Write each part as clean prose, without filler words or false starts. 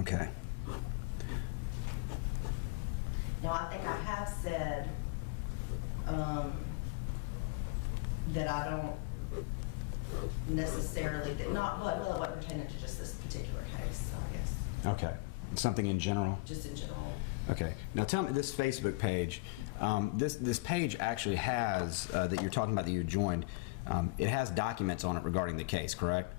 Okay. Now, I think I have said that I don't necessarily, that not, well, it wasn't pertaining to just this particular case, so I guess, Okay. Something in general? just in general. Okay. Now tell me, this Facebook page, this page actually has, that you're talking about that you joined, it has documents on it regarding the case, correct?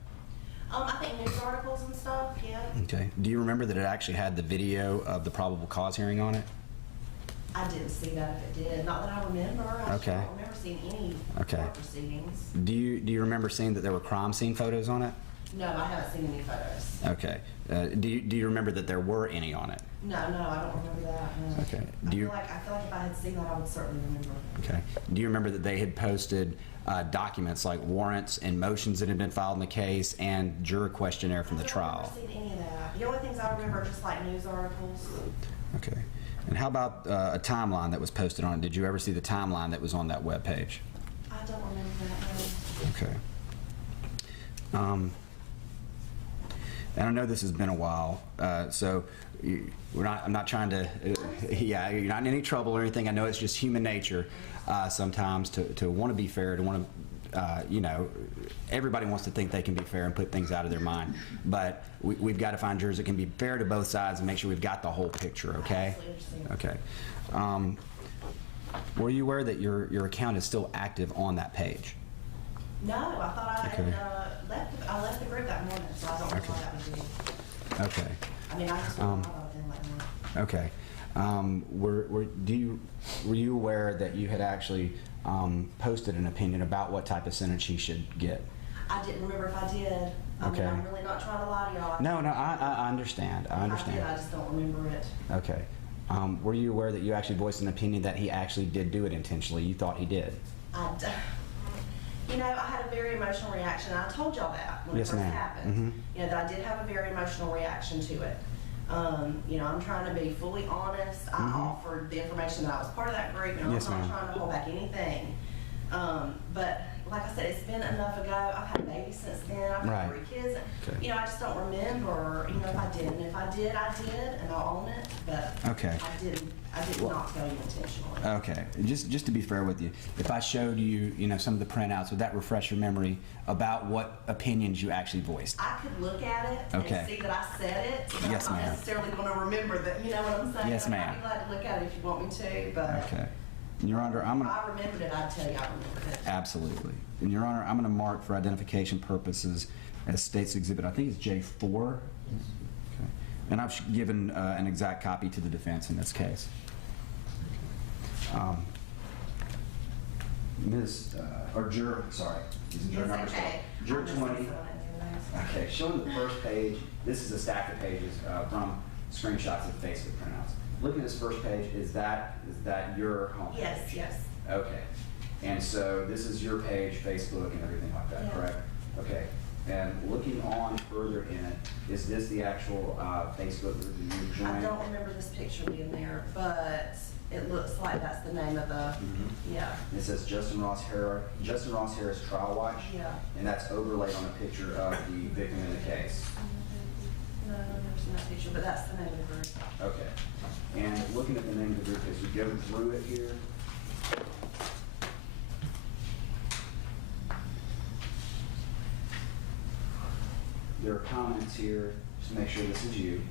I think news articles and stuff, yeah. Okay. Do you remember that it actually had the video of the probable cause hearing on it? I didn't see that if it did, not that I remember. I Okay. don't remember seeing any Okay. court proceedings. Do you remember seeing that there were crime scene photos on it? No, I haven't seen any photos. Okay. Do you remember that there were any on it? No, I don't remember that. No. Okay. I feel like if I had seen that, I would certainly remember. Okay. Do you remember that they had posted documents like warrants and motions that had been filed in the case and juror questionnaire from the trial? I don't remember seeing any of that. The only things I remember are just like news articles. Okay. And how about a timeline that was posted on it? Did you ever see the timeline that was on that web page? I don't remember that. No. Okay. And I know this has been a while, so I'm not trying to, yeah, you're not in any trouble or anything. I know it's just human nature sometimes to want to be fair, to want to, you know, everybody wants to think they can be fair and put things out of their mind. But we've got to find jurors that can be fair to both sides and make sure we've got the whole picture, okay? Okay. Were you aware that your account is still active on that page? No, I thought I Okay. had left the group that morning, so I don't know why that was me. Okay. I mean, I just don't know about them like that. Okay. Were you aware that you had actually posted an opinion about what type of sentence he should get? I didn't remember if I did. I mean, Okay. I'm really not trying to lie to y'all. No, I understand. I understand. I just don't remember it. Okay. Were you aware that you actually voiced an opinion that he actually did do it intentionally? You thought he did? You know, I had a very emotional reaction. I told y'all that when Yes, it first ma'am. happened. Mhm. You know, that I did have a very emotional reaction to it. You know, I'm trying to be fully honest. I offered the information that I was part of that group, and Yes, I'm ma'am. not trying to hold back anything. But like I said, it's been enough ago. I've had a baby since then. I've Right. had 3 kids. Okay. You know, I just don't remember, you know, if I did. And if I did, I did, and I'll own it. But Okay. I did not tell you intentionally. Okay. Just to be fair with you, if I showed you, some of the printouts, would that refresh your memory about what opinions you actually voiced? I could look at it Okay. and see that I said it, but Yes, I'm not ma'am. necessarily going to remember that. You know what I'm saying? Yes, ma'am. I'd be glad to look at it if you want me to, but Okay. And Your Honor, I'm if gonna... I remembered it, I'd tell you I remembered it. Absolutely. And Your Honor, I'm going to mark for identification purposes as State's Exhibit, I think it's J4. Okay. And I've given an exact copy to the defense in this case. Juror, sorry. These are juror It's numbers. okay. Juror I'm just 20. so I knew those. Okay, showing the first page, this is a stack of pages from screenshots of Facebook printouts. Looking at this first page, is that your home page? Yes. Okay. And so this is your page, Facebook and everything like that, Yeah. correct? Okay. And looking on further in it, is this the actual Facebook that you I joined? don't remember this picture being there, but it looks like that's the name of the, yeah. It says Justin Ross Harris Trial Watch. Yeah. And that's overlaid on a picture of the victim in the case. No, I've never seen that picture, but that's the name of the group. Okay. And looking at the name of the group, as we go through it here, there are comments here, just to make sure this is you,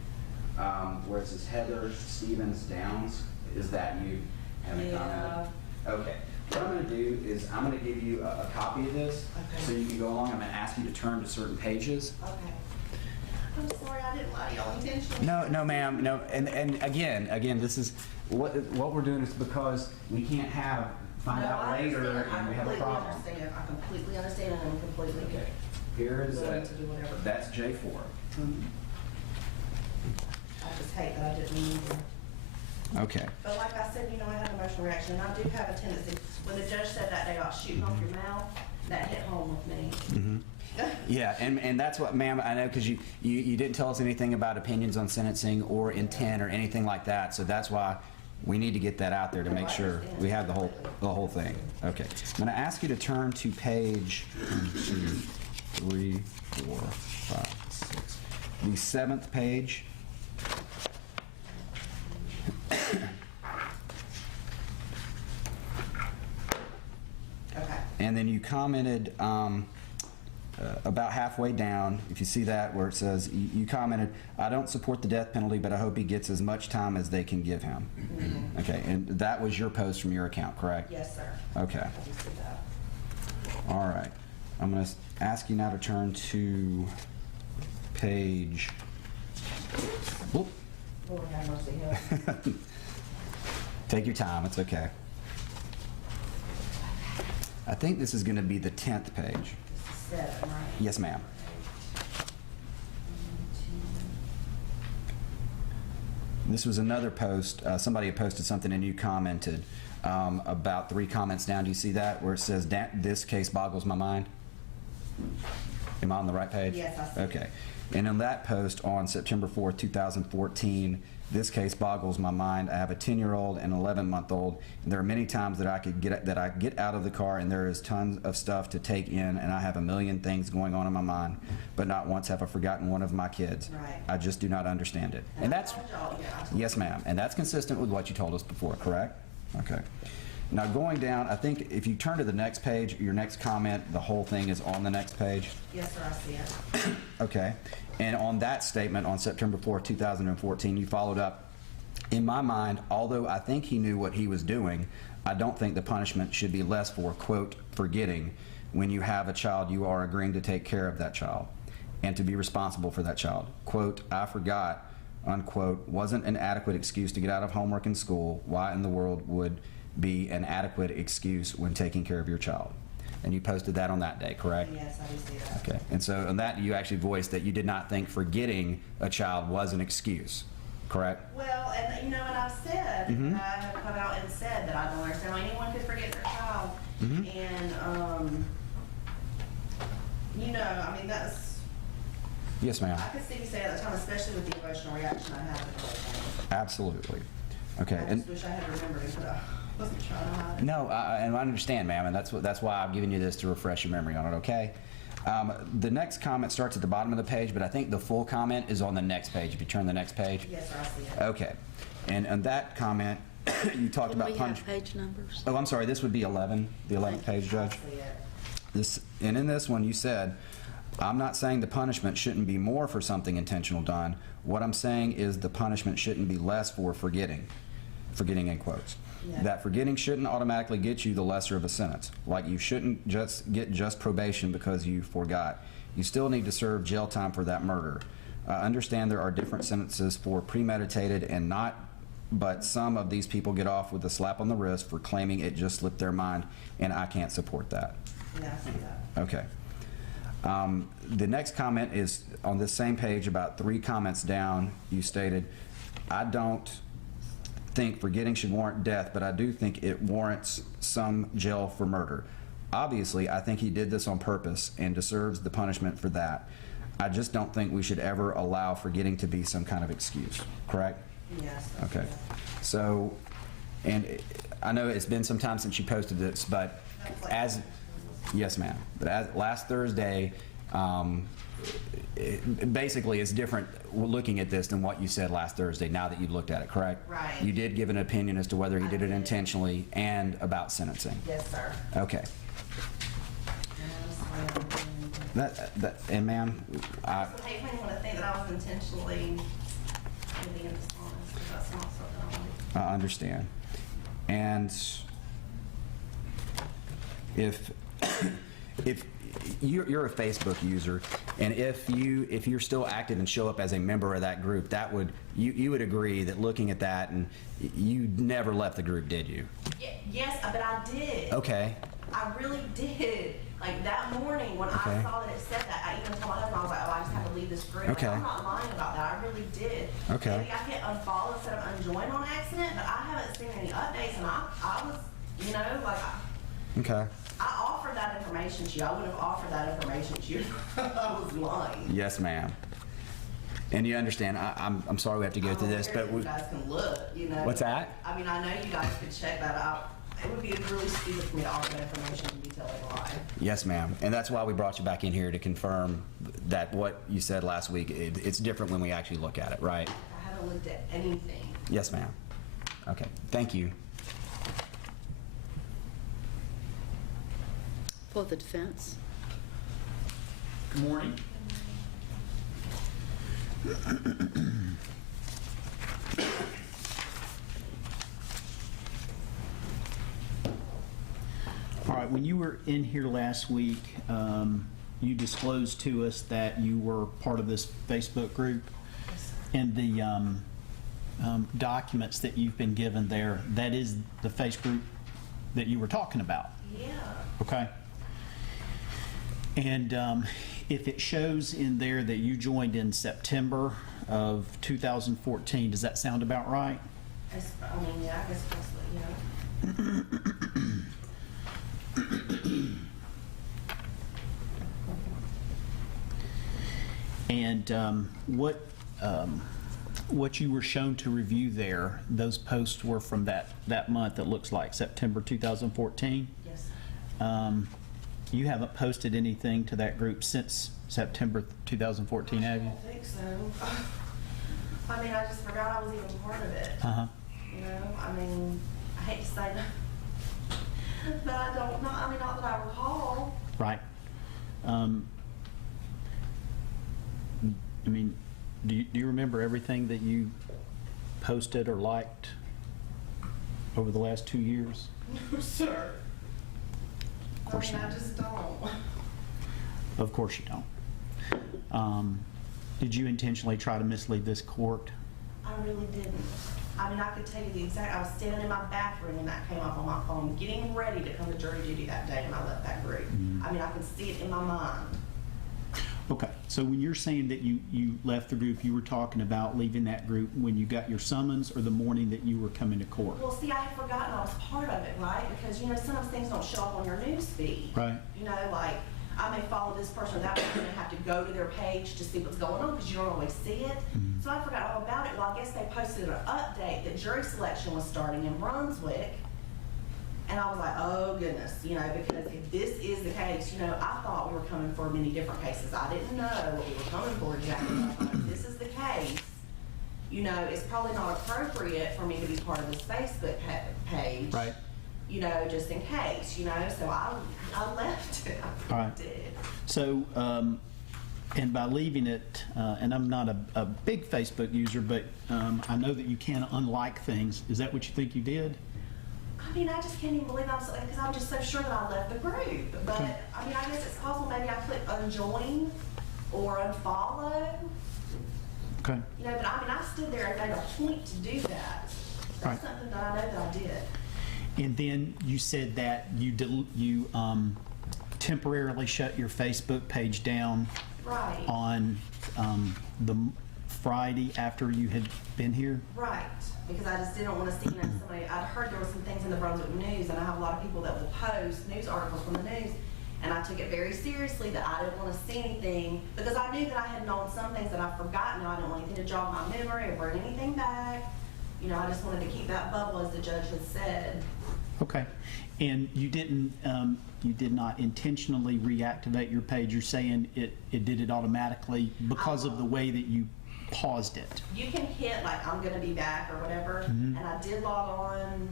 where it says Heather Stevens Downs. Is that you having Yeah. commented? Okay. What I'm going to do is I'm going to give you a copy of this, Okay. so you can go along. I'm going to ask you to turn to certain pages. Okay. I'm sorry, I didn't lie to y'all intentionally. No, ma'am, no. And again, this is what we're doing is because we can't find No, out I later understand. and we have a problem. I completely understand, and I'm completely Okay. Here is willing to do whatever. that's J4. I just hate that I didn't remember. Okay. But like I said, you know, I have an emotional reaction, and I do have a tendency, when the judge said that day about shooting off your mouth, that hit home with me. Yeah, and that's what, ma'am, I know because you didn't tell us anything about opinions on sentencing or intent or anything like that, so that's why we need to get that out there to make sure we have the whole thing. Okay. I'm going to ask you to turn to page 1, 2, 3, 4, 5, 6. The 7th page Okay. And then you commented about halfway down, if you see that, where it says, you commented, I don't support the death penalty, but I hope he gets as much time as they can give him. Mm-hmm. Okay, and that was your post from your account, correct? Yes, sir. Okay. I do see that. All right. I'm going to ask you now to turn to page. Whoop. Lord have mercy, help. Take your time. It's okay. I think this is going to be the 10th page. This is 7, right? Yes, ma'am. This was another post. Somebody had posted something and you commented about 3 comments down. Do you see that where it says, this case boggles my mind? Am I on the right page? Yes, I see. Okay. And in that post on September 4th, 2014, this case boggles my mind. I have a 10-year-old and an 11-month-old. And there are many times that I get out of the car and there is tons of stuff to take in, and I have a million things going on in my mind, but not once have I forgotten one of my kids. Right. I just do not understand it. And that's, I told y'all, yeah. yes, ma'am. And that's consistent with what you told us before, correct? Okay. Now going down, I think if you turn to the next page, your next comment, the whole thing is on the next page. Yes, sir, I see it. Okay. And on that statement on September 4th, 2014, you followed up, in my mind, although I think he knew what he was doing, I don't think the punishment should be less for, quote, forgetting. When you have a child, you are agreeing to take care of that child and to be responsible for that child. Quote, I forgot, unquote, wasn't an adequate excuse to get out of homework in school. Why in the world would be an adequate excuse when taking care of your child? And you posted that on that day, correct? Yes, I do see that. Okay. And so on that, you actually voiced that you did not think forgetting a child was an excuse, correct? Well, and you know, and I've said, Mhm. I have come out and said that I don't understand why anyone could forget their child. Mhm. And, you know, I mean, that's, Yes, ma'am. I could see you say at the time, especially with the emotional reaction I had to the whole thing. Absolutely. Okay. I And just wish I had remembered it, but I wasn't trying to hide it. no, and I understand, ma'am, and that's why I'm giving you this to refresh your memory on it, okay? The next comment starts at the bottom of the page, but I think the full comment is on the next page. If you turn the next page. Yes, sir, I see it. Okay. And on that comment, you talked Can about we have page numbers? Oh, I'm sorry, this would be 11, the 11th page, I Judge. see it. And in this one, you said, I'm not saying the punishment shouldn't be more for something intentional done. What I'm saying is the punishment shouldn't be less for forgetting in quotes. Yeah. That forgetting shouldn't automatically get you the lesser of a sentence. Like you shouldn't just get just probation because you forgot. You still need to serve jail time for that murder. Understand there are different sentences for premeditated and not, but some of these people get off with a slap on the wrist for claiming it just slipped their mind, and I can't support that. Yeah, I see that. Okay. The next comment is on this same page, about 3 comments down. You stated, I don't think forgetting should warrant death, but I do think it warrants some jail for murder. Obviously, I think he did this on purpose and deserves the punishment for that. I just don't think we should ever allow forgetting to be some kind of excuse. Correct? Yes. I see Okay. that. So, and I know it's been some time since you posted this, but as, yes, ma'am. But as last Thursday, basically it's different looking at this than what you said last Thursday now that you've looked at it, correct? Right. You did give an opinion as to whether he I did it did. intentionally and about sentencing. Yes, sir. Okay. And ma'am, I hate when you want to think that I was intentionally being dishonest, because that's not something I want I understand. And if you're a Facebook user, and if you're still active and show up as a member of that group, that would you would agree that looking at that, and you never left the group, did you? Yes, but I did. Okay. I really did. Like that morning when Okay. I saw that it said that, I even told my husband, I was like, oh, I just have to leave this group. Okay. Like, I'm not lying about that. I really did. Okay. Maybe I hit unfollow instead of unjoin on accident, but I haven't seen any updates, and I was, you know, like, Okay. I offered that information to you. I would have offered that information to you if I was lying. Yes, ma'am. And you understand, I'm sorry we have to go through this, but you guys can look, you know. What's that? I mean, I know you guys could check that out. It would be really stupid for me to offer that information and be telling a lie. Yes, ma'am. And that's why we brought you back in here to confirm that what you said last week, it's different when we actually look at it, right? I haven't looked at anything. Yes, ma'am. Okay, thank you. For the defense. Good morning. All right, when you were in here last week, you disclosed to us that you were part of this Facebook group. And the documents that you've been given there, that is the face group that you were talking about. Yeah. Okay. And if it shows in there that you joined in September of 2014, does that sound about right? I mean, yeah, I guess possibly, yeah. And what you were shown to review there, those posts were from that month, it looks like, September 2014? Yes. You haven't posted anything to that group since September 2014, have you? I don't think so. I mean, I just forgot I was even part of it. Uh-huh. You know, I mean, I hate to say that, but I don't know. I mean, not that I recall. Right. I mean, do you remember everything that you posted or liked over the last 2 years? No, sir. Of course I mean, not. I just don't. Of course you don't. Did you intentionally try to mislead this court? I really didn't. I mean, I could tell you the exact, I was standing in my bathroom and that came up on my phone, getting ready to come to jury duty that day when I left that group. I mean, I could see it in my mind. Okay, so when you're saying that you left the group, you were talking about leaving that group when you got your summons or the morning that you were coming to court? Well, see, I had forgotten I was part of it, right? Because, you know, sometimes things don't show up on your news feed. Right. You know, like, I may follow this person, that person may have to go to their page to see what's going on because you don't always see it. So I forgot all about it. Well, I guess they posted an update that jury selection was starting in Brunswick. And I was like, oh goodness, you know, because if this is the case, you know, I thought we were coming for many different cases. I didn't know what we were coming for exactly. I thought, if this is the case, you know, it's probably not appropriate for me to be part of this Facebook page. Right. You know, just in case, you know, so I left it. I All right. did. So, and by leaving it, and I'm not a big Facebook user, but I know that you can unlike things. Is that what you think you did? I mean, I just can't even believe because I'm just so sure that I left the group. But, Okay. I mean, I guess it's possible maybe I clicked unjoin or unfollow. Okay. You know, but I mean, I stood there and made a point to do that. That's Right. something that I know that I did. And then you said that you temporarily shut your Facebook page down Right. on the Friday after you had been here? Right. Because I just didn't want to see, you know, somebody, I'd heard there were some things in the Brunswick News, and I have a lot of people that will post news articles from the news, and I took it very seriously that I didn't want to see anything, because I knew that I had known some things that I've forgotten, and I didn't want anything to jog my memory or bring anything back. You know, I just wanted to keep that bubble, as the judge had said. Okay. And you did not intentionally reactivate your page. You're saying it did it automatically because of the way that you paused it. You can hit, like, I'm going to be back or whatever, and I did log on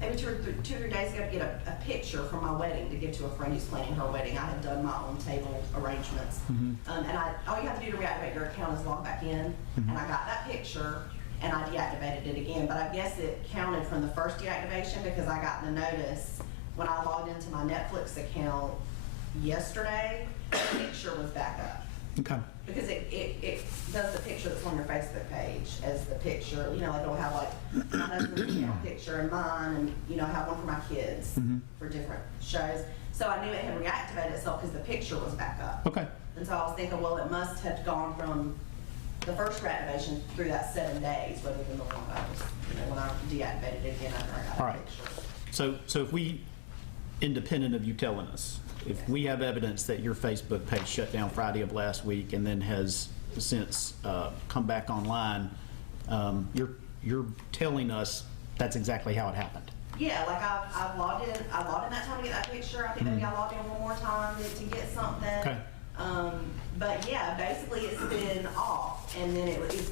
maybe two or three days ago to get a picture from my wedding to give to a friend who's planning her wedding. I had done my own table arrangements. And all you have to do to reactivate your account is log back in, and I got that picture, and I deactivated it again. But I guess it counted from the first deactivation because I got the notice when I logged into my Netflix account yesterday, the picture was back up. Okay. Because it does the picture that's on your Facebook page as the picture, you know, like it'll have like my husband's account picture and mine, and, you know, I have one for my kids for different shows. So I knew it had reactivated itself because the picture was back up. Okay. And so I was thinking, well, it must have gone from the first reactivation through that 7 days rather than the one I was, you know, when I deactivated it again after I got All the right. picture. So if we, independent of you telling us, if we have evidence that your Facebook page shut down Friday of last week and then has since come back online, you're telling us that's exactly how it happened. Yeah, like I've logged in. I logged in that time to get that picture. I think maybe I logged in one more time to get something. Okay. But yeah, basically it's been off. and then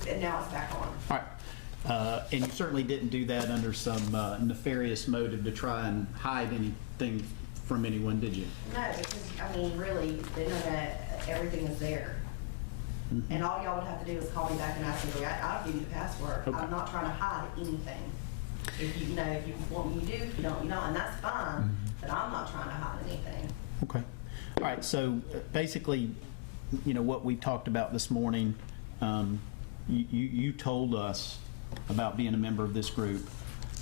and now it's back on. All right. And you certainly didn't do that under some nefarious motive to try and hide anything from anyone, did you? No, because, I mean, really, the internet, everything is there. Mm-hmm. And all y'all would have to do is call me back and ask me, I'll give you the password. Okay. I'm not trying to hide anything. If you know, if you want me to do, if you don't, you don't, and that's fine, but I'm not trying to hide anything. Okay. All right, so basically, you know, what we talked about this morning, you told us about being a member of this group.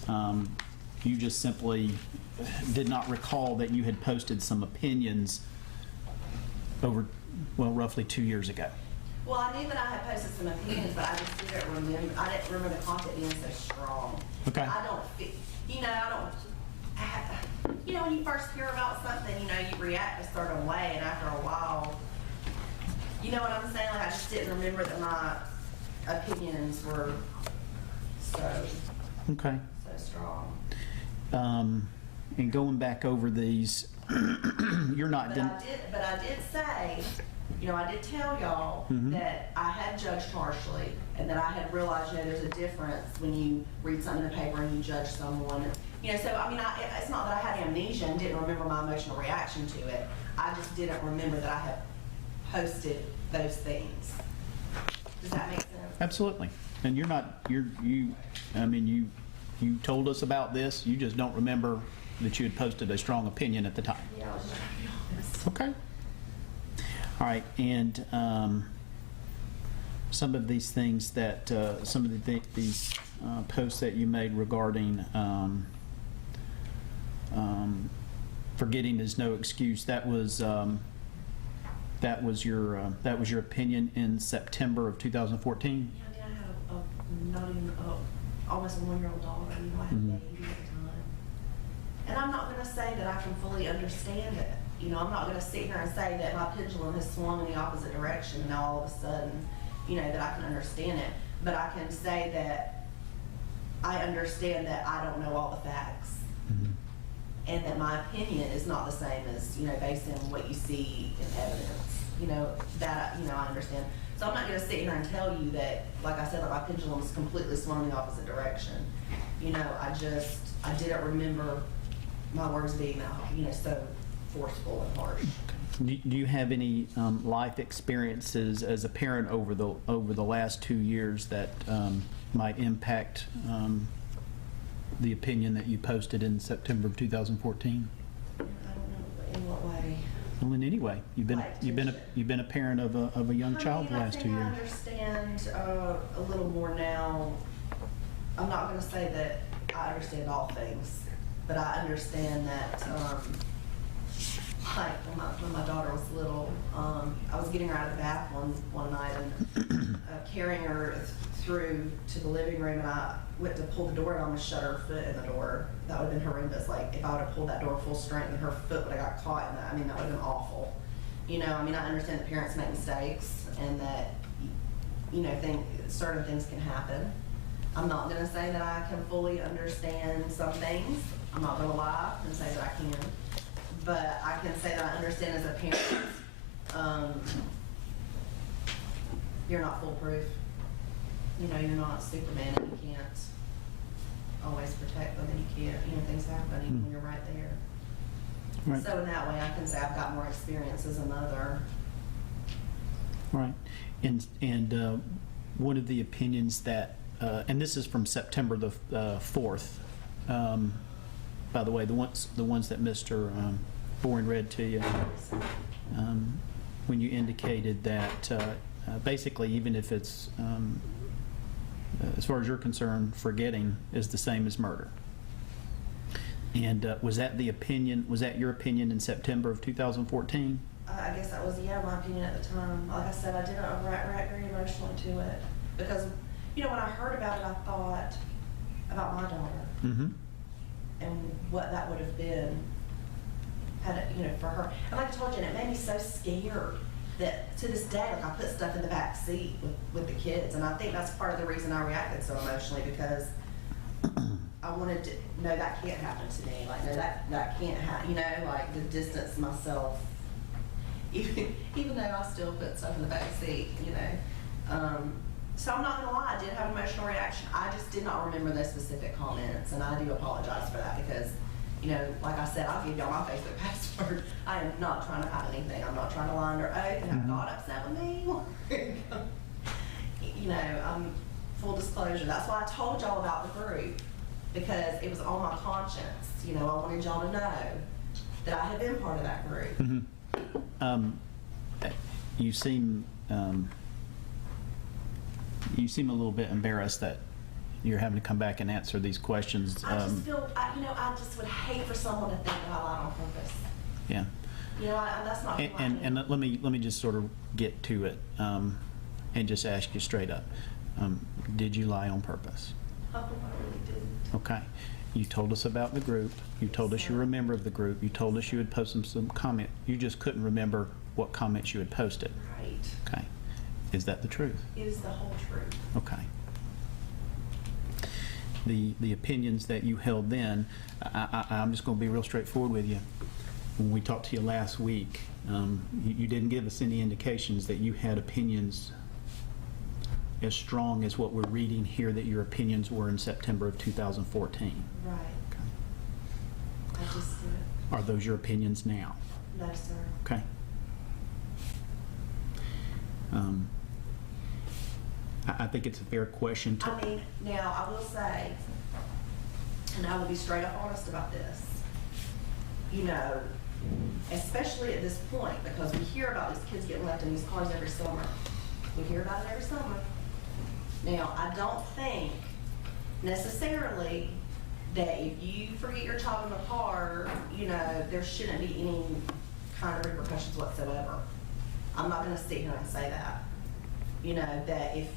You just simply did not recall that you had posted some opinions over, well, roughly 2 years ago. Well, I knew that I had posted some opinions, but I just didn't remember, I didn't remember the content being so strong. Okay. I don't, you know, you know, when you first hear about something, you know, you react a certain way, and after a while, you know what I'm saying? Like, I just didn't remember that my opinions were so Okay. strong. And going back over these, you're not. But I did say, you know, I did tell y'all that I had judged harshly, and that I had realized, you know, there's a difference when you read something in the paper and you judge someone. You know, so I mean, it's not that I had amnesia and didn't remember my emotional reaction to it. I just didn't remember that I had posted those things. Does that make sense? Absolutely. And you're not. I mean, you told us about this. You just don't remember that you had posted a strong opinion at the time. Yeah, I was just trying to be honest. Okay. All right, and some of these things that some of these posts that you made regarding forgetting is no excuse. That was your opinion in September of 2014. Yeah, I mean, I had not even almost a 1-year-old daughter. You know, I had a baby at the time. And I'm not going to say that I can fully understand it. You know, I'm not going to sit here and say that my pendulum has swung in the opposite direction and now all of a sudden, you know, that I can understand it. But I can say that I understand that I don't know all the facts. And that my opinion is not the same as, you know, based on what you see in evidence. You know, that, you know, I understand. So I'm not going to sit here and tell you that, like I said, that my pendulum is completely swung in the opposite direction. You know, I didn't remember my words being, you know, so forceful and harsh. Do you have any life experiences as a parent over the last 2 years that might impact the opinion that you posted in September of 2014? I don't know in what way. Well, in any way, you've been a parent of a young child the last 2 years. I understand a little more now. I'm not going to say that I understand all things, but I understand that, like when my daughter was little, I was getting her out of the bath one night and carrying her through to the living room, and I went to pull the door and I almost shut her foot in the door. That would have been horrendous. Like, if I would have pulled that door full strength and her foot would have got caught in that, I mean, that would have been awful. You know, I mean, I understand that parents make mistakes and that, you know, certain things can happen. I'm not going to say that I can fully understand some things. I'm not going to lie and say that I can. But I can say that I understand as a parent, you're not foolproof. You know, you're not Superman and you can't always protect them, and you can't, you know, things happen even when you're right there. Right. So in that way, I can say I've got more experience as a mother. Right. And one of the opinions that, and this is from September the 4th, by the way, the ones that Mr. Boring read to you, when you indicated that basically, even if it's as far as you're concerned, forgetting is the same as murder. And was that your opinion in September of 2014? I guess that was, my opinion at the time. Like I said, I didn't react very emotionally to it. Because, you know, when I heard about it, I thought about my daughter. Mm-hmm. And what that would have been, had it, you know, for her. And like I told you, and it made me so scared that to this day, like, I put stuff in the back seat with the kids. And I think that's part of the reason I reacted so emotionally, because I wanted to know that can't happen to me. Like, no, that can't happen, you know, like, to distance myself, even though I still put stuff in the back seat, you know. So I'm not gonna lie, I did have an emotional reaction. I just did not remember those specific comments, and I do apologize for that because, you know, like I said, I'll give y'all my Facebook password. I am not trying to hide anything. I'm not trying to lie under oath and have God upset with me. You know, full disclosure. That's why I told y'all about the group, because it was on my conscience. You know, I wanted y'all to know that I had been part of that group. You seem a little bit embarrassed that you're having to come back and answer these questions. I just feel, you know, I just would hate for someone to think that I lied on purpose. Yeah. You know, that's not who I am. And let me just sort of get to it and just ask you straight up. Did you lie on purpose? Oh, I really didn't. Okay. You told us about the group. You told us you were a member of the group. You told us you had posted some comment. You just couldn't remember what comments you had posted. Right. Okay. Is that the truth? It is the whole truth. Okay. The opinions that you held then, I'm just going to be real straightforward with you. When we talked to you last week, you didn't give us any indications that you had opinions as strong as what we're reading here that your opinions were in September of 2014. Right. Okay. I just did. Are those your opinions now? No, sir. Okay. I think it's a fair question to... I mean, now, I will say, and I will be straight up honest about this, you know, especially at this point, because we hear about these kids getting left in these cars every summer. We hear about it every summer. Now, I don't think necessarily that if you forget your child in the car, you know, there shouldn't be any kind of repercussions whatsoever. I'm not going to sit here and say that. You know, that if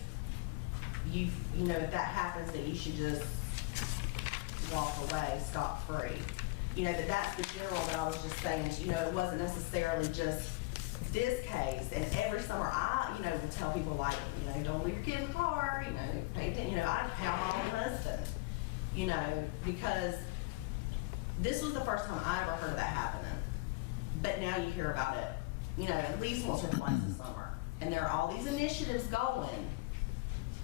if that happens, that you should just walk away scot-free. You know, that's the general that I was just saying. You know, it wasn't necessarily just this case. And every summer I, would tell people like, don't leave your kid in the car, pay attention. I have my own husband, because this was the first time I ever heard of that happening. But now you hear about it, at least once or twice a summer. And there are all these initiatives going,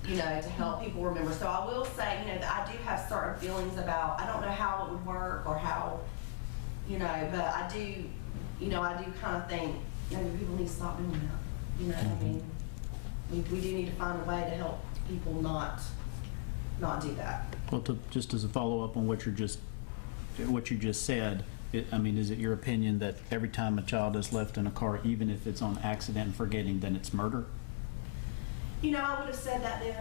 to help people remember. So I will say, that I do have certain feelings about, I don't know how it would work or how, but I do kind of think, maybe people need to stop doing that. I mean, we do need to find a way to help people not do that. Well, just as a follow-up on what you just said, is it your opinion that every time a child is left in a car, even if it's on accident and forgetting, then it's murder? I would have said that then.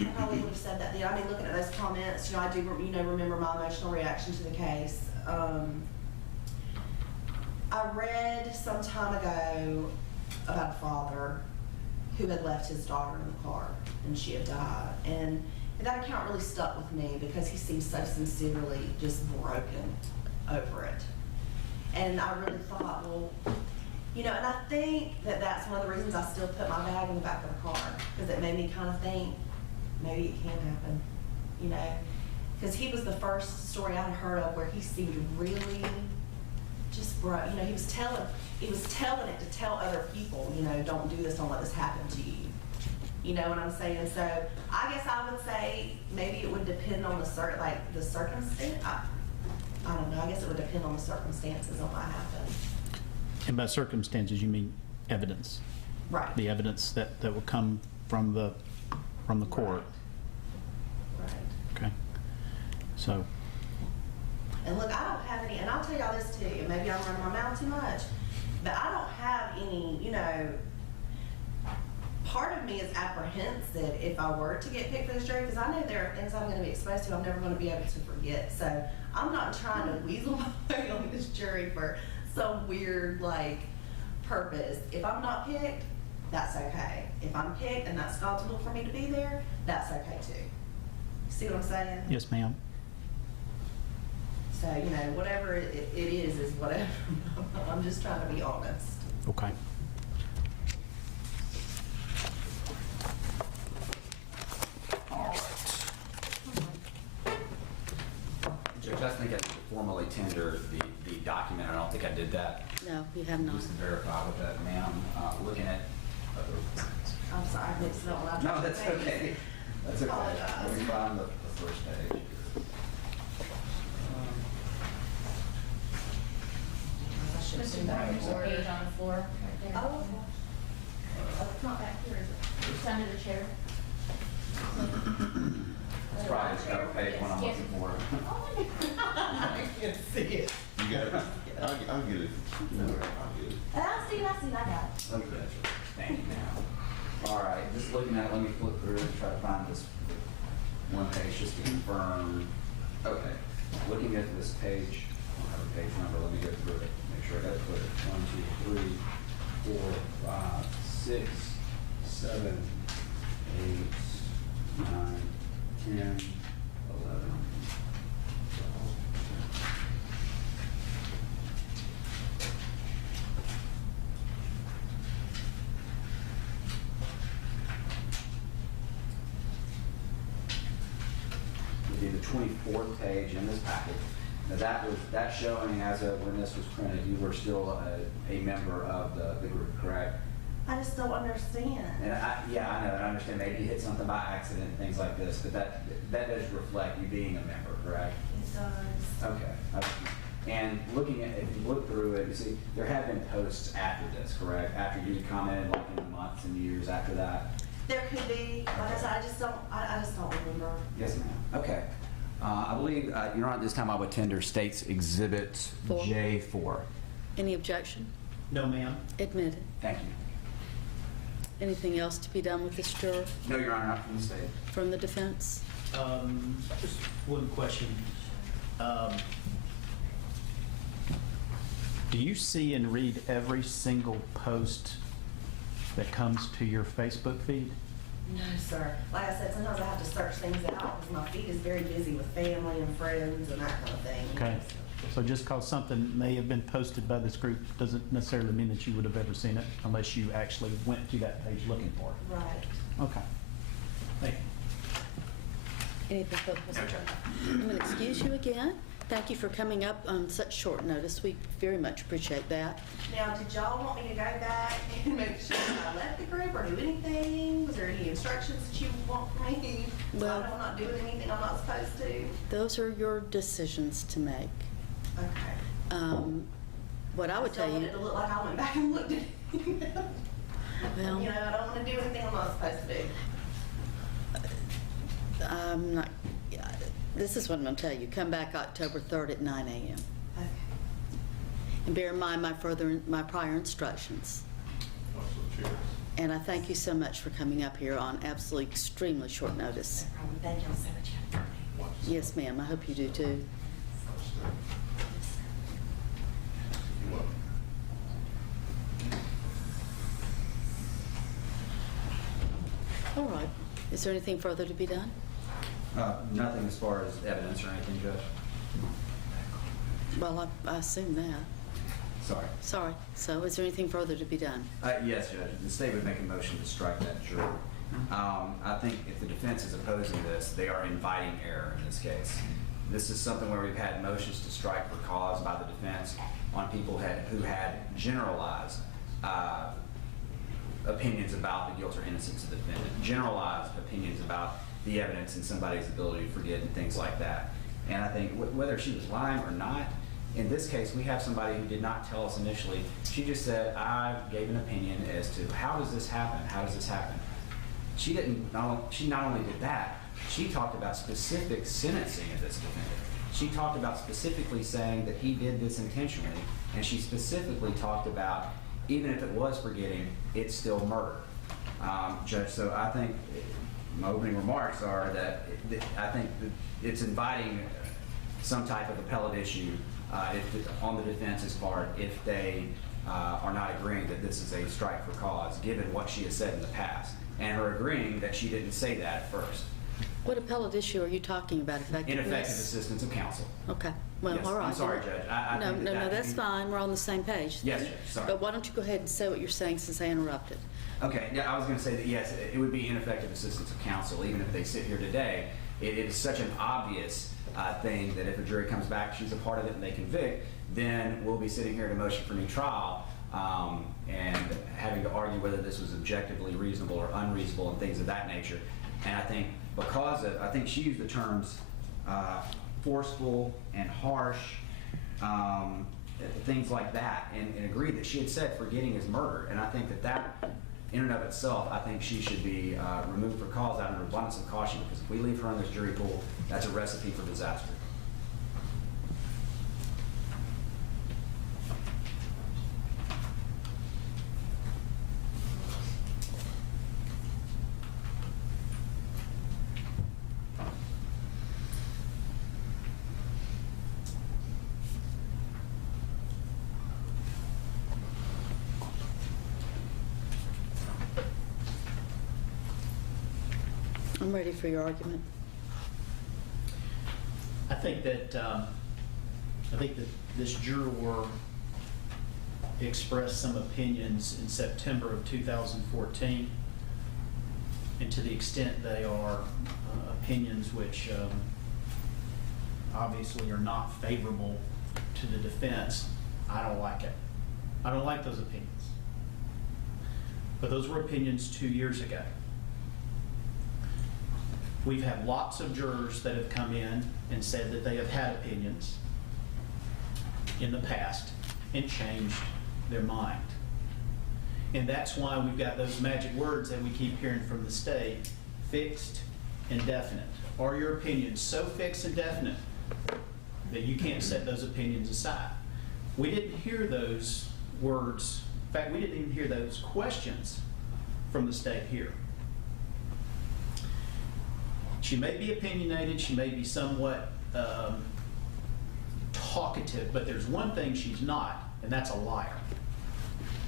I probably would have said that then. I mean, looking at those comments, I do, remember my emotional reaction to the case. I read some time ago about a father who had left his daughter in the car and she had died. And that account really stuck with me because he seemed so sincerely just broken over it. And I really thought, well, and I think that that's one of the reasons I still put my bag in the back of the car, because it made me kind of think, maybe it can happen, because he was the first story I'd heard of where he seemed really just broke. He was telling it to tell other people, don't do this, don't let this happen to you. You know what I'm saying? So I guess I would say maybe it would depend on the circumstance. I don't know. I guess it would depend on the circumstances of what happened. And by circumstances, you mean evidence? Right. The evidence that will come from the court. Right. Okay. So. And look, I don't have any, and I'll tell y'all this too, and maybe I'm running my mouth too much, but I don't have any, part of me is apprehensive if I were to get picked for this jury, because I know there are things I'm going to be exposed to I'm never going to be able to forget. So I'm not trying to weasel my way on this jury for some weird, purpose. If I'm not picked, that's okay. If I'm picked and that's God's will for me to be there, that's okay too. See what I'm saying? Yes, ma'am. So, whatever it is whatever. I'm just trying to be honest. Okay. All right. Judge, I think I need to formally tender the document. I don't think I did that. No, you have not. Just to verify with that, ma'am. Looking at, I'm sorry, I mixed it up when I No, tried to that's take it. okay. That's okay. Apologize. Let me find the first page. I should have Mr. seen that Barnes, there's a before. page on the floor right there. Oh, okay. Oh, it's not back here, is it? It's under the chair. It's probably the cover page when I'm looking for it. I can see it. You got it? I'll get it. I'll get it. I see, I got it. Okay. Thank you now. All right, just looking at it, let me flip through and try to find this one page just to confirm. Okay, looking at this page, I don't have a page number, let me go through it, make sure I got it clear. 1, 2, 3, 4, 5, 6, 7, 8, 9, 10, 11, 12. Would be the 24th page in this packet. Now that's showing as of when this was printed, you were still a member of the group, correct? I just don't understand. And yeah, I know, I understand, maybe you hit something by accident, things like this, but that does reflect you being a member, correct? It does. Okay. And looking at, if you look through it, you see, there have been posts after this, correct? After you commented, like in the months and years after that? There could be, like I said, I just don't remember. Yes, ma'am. Okay. I believe, Your Honor, this time I would tender State's Exhibit 4. J4. Any objection? No, ma'am. Admitted. Thank you. Anything else to be done with this juror No, Your Honor, not from the State. from the defense? Just one question. Do you see and read every single post that comes to your Facebook feed? No, sir. Like I said, sometimes I have to search things out because my feed is very busy with family and friends and that kind of thing. Okay. So just because something may have been posted by this group doesn't necessarily mean that you would have ever seen it unless you actually went to that page looking for it. Right. Okay. Thank you. Anything further, Mr. Chairman? I'm going to excuse you again. Thank you for coming up on such short notice. We very much appreciate that. Now, did y'all want me to go back and make sure that I left the group or do anything? Was there any instructions that you want from me? So Well- I'm not doing anything I'm not supposed to? Those are your decisions to make. Okay. What I would still tell want you, it to look like I went back and looked at it. well, You know, I don't want to do anything I'm not supposed to do. I'm not, this is what I'm going to tell you. Come back October 3rd at 9 a.m. Okay. And bear in mind my prior instructions. And I thank you so much for coming up here on absolutely extremely short notice. No problem. Thank y'all so much for having me. Yes, ma'am. I hope you do too. All right. Is there anything further to be done? Nothing as far as evidence or anything, Judge? Well, I assume that. Sorry. Sorry. So is there anything further to be done? Yes, Judge. The State would make a motion to strike that juror. I think if the defense is opposing this, they are inviting error in this case. This is something where we've had motions to strike for cause by the defense on people who had generalized opinions about the guilt or innocence of the defendant, generalized opinions about the evidence and somebody's ability to forget and things like that. And I think whether she was lying or not, in this case, we have somebody who did not tell us initially. She just said, I gave an opinion as to how does this happen? How does this happen? She not only did that, she talked about specific sentencing of this defendant. She talked about specifically saying that he did this intentionally, and she specifically talked about even if it was forgetting, it's still murder. Judge, so I think my opening remarks are that I think that it's inviting some type of appellate issue on the defense's part if they are not agreeing that this is a strike for cause, given what she has said in the past, and her agreeing that she didn't say that at first. What appellate issue are you talking about? Effectiveness? Ineffective assistance of counsel. Okay. Well, Yes, all right. I'm sorry, Judge. I No, think no, that that's fine. We're on the same page. Yes, Judge. Sorry. But why don't you go ahead and say what you're saying since I interrupted? Okay, yeah, I was going to say that, yes, it would be ineffective assistance of counsel, even if they sit here today. It is such an obvious thing that if a jury comes back, she's a part of it, and they convict, then we'll be sitting here at a motion for new trial and having to argue whether this was objectively reasonable or unreasonable and things of that nature. And I think I think she used the terms forceful and harsh, things like that, and agreed that she had said forgetting is murder. And I think that in and of itself, I think she should be removed for cause out of an abundance of caution, because if we leave her in this jury pool, that's a recipe for disaster. I'm ready for your argument. I think that this juror expressed some opinions in September of 2014, and to the extent they are opinions which obviously are not favorable to the defense, I don't like it. I don't like those opinions. But those were opinions 2 years ago. We've had lots of jurors that have come in and said that they have had opinions in the past and changed their mind. And that's why we've got those magic words that we keep hearing from the state: fixed and definite. Are your opinions so fixed and definite that you can't set those opinions aside? We didn't hear those words. In fact, we didn't even hear those questions from the state here. She may be opinionated, she may be somewhat talkative, but there's one thing she's not, and that's a liar.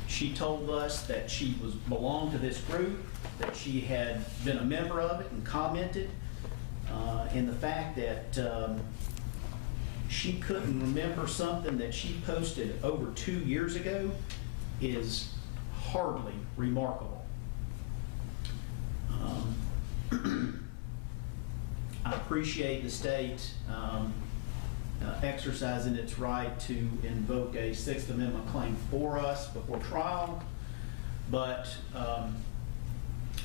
She told us that she belonged to this group, that she had been a member of it and commented, and the fact that she couldn't remember something that she posted over 2 years ago is hardly remarkable. I appreciate the state exercising its right to invoke a Sixth Amendment claim for us before trial, but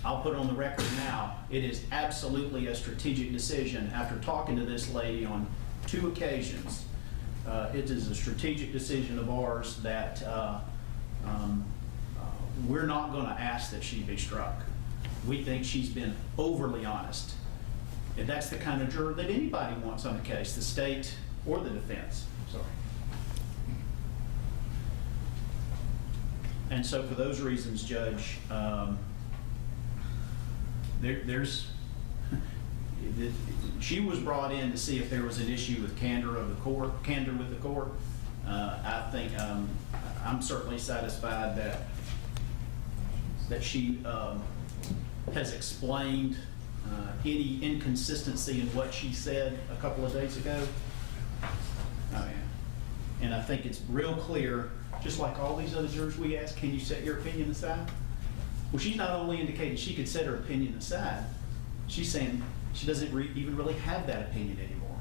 I'll put on the record now, it is absolutely a strategic decision. After talking to this lady on 2 occasions, it is a strategic decision of ours that we're not going to ask that she be struck. We think she's been overly honest. And that's the kind of juror that anybody wants on a case, the state or the defense. Sorry. And so for those reasons, Judge, she was brought in to see if there was an issue with candor with the court. I think I'm certainly satisfied that she has explained any inconsistency in what she said a couple of days ago. And I think it's real clear, just like all these other jurors we asked, can you set your opinion aside? Well, she's not only indicated she could set her opinion aside, she's saying she doesn't even really have that opinion anymore.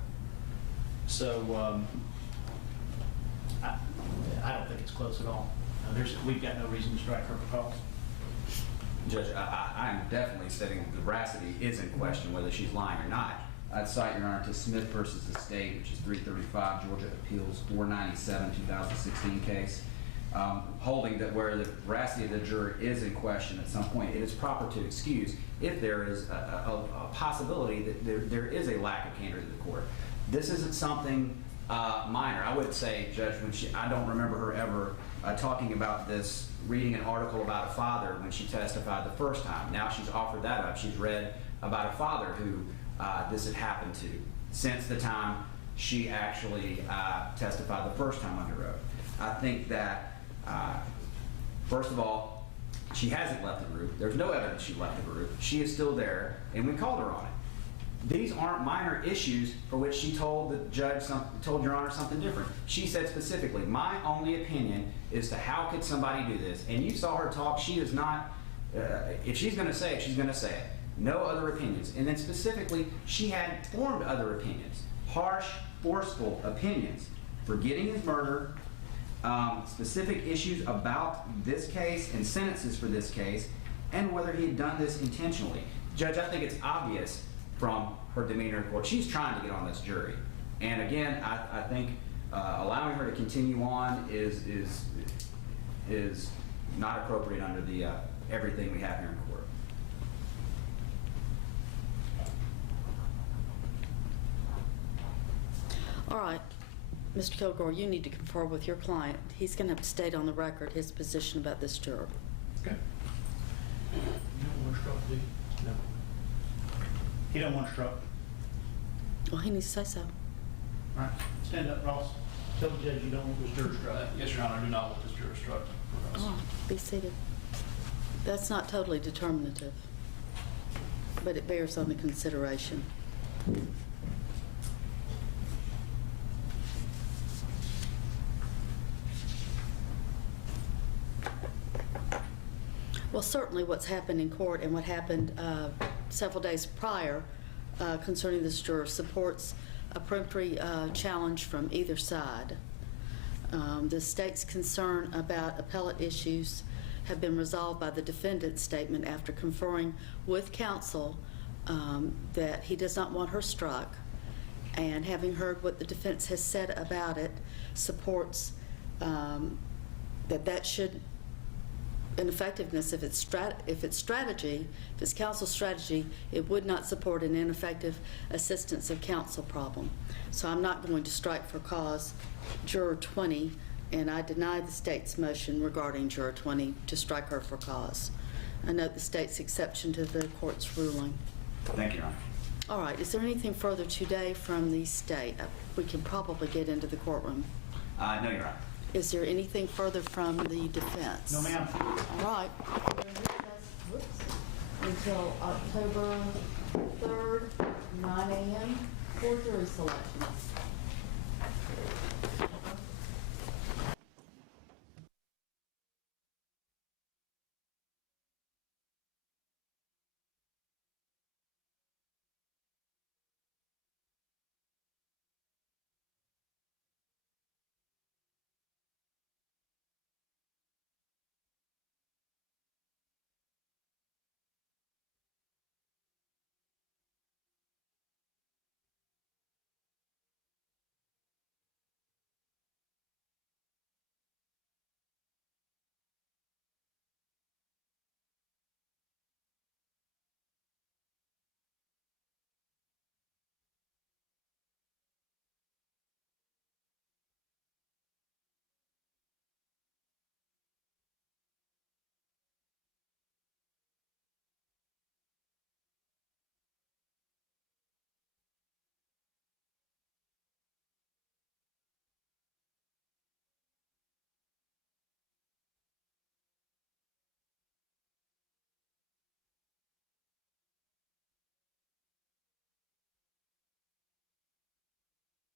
So I don't think it's close at all. We've got no reason to strike her for cause. Judge, I am definitely stating the veracity is in question, whether she's lying or not. I'd cite, Your Honor, to Smith versus the State, which is 335 Georgia Appeals 497 2016 case, holding that where the veracity of the juror is in question at some point, it is proper to excuse if there is a possibility that there is a lack of candor to the court. This isn't something minor. I would say, Judge, I don't remember her ever talking about this, reading an article about a father when she testified the first time. Now she's offered that up. She's read about a father who this had happened to since the time she actually testified the first time under oath. I think that, first of all, she hasn't left the group. There's no evidence she left the group. She is still there, and we called her on it. These aren't minor issues for which she told the judge, told Your Honor something different. She said specifically, my only opinion is to how could somebody do this? And you saw her talk. She is not, if she's going to say it, she's going to say it. No other opinions. And then specifically, she had formed other opinions, harsh, forceful opinions. Forgetting is murder, specific issues about this case and sentences for this case, and whether he had done this intentionally. Judge, I think it's obvious from her demeanor in court, she's trying to get on this jury. And again, I think allowing her to continue on is not appropriate under the everything we have here in court. All right, Mr. Kilgore, you need to confer with your client. He's going to have to state on the record his position about this juror. Okay. You don't want to struck, do you? No. He don't want struck. Well, he needs to say so. All right, stand up, Ross. Tell the judge you don't want this juror struck. Yes, Your Honor, I do not want this juror struck. All right, be seated. That's not totally determinative, but it bears on the consideration. Well, certainly what's happened in court and what happened several days prior concerning this juror supports a peremptory challenge from either side. The state's concern about appellate issues have been resolved by the defendant's statement after conferring with counsel that he does not want her struck, and having heard what the defense has said about it, supports that should, an effectiveness, if it's strategy, if it's counsel's strategy, it would not support an ineffective assistance of counsel problem. So I'm not going to strike for cause Juror 20, and I deny the state's motion regarding Juror 20 to strike her for cause. I note the state's exception to the court's ruling. Thank you, Your Honor. All right, is there anything further today from the state? We can probably get into the courtroom. No, Your Honor. Is there anything further from the defense? No, ma'am. All right. Until October 3rd, 9 a.m. for jury selection.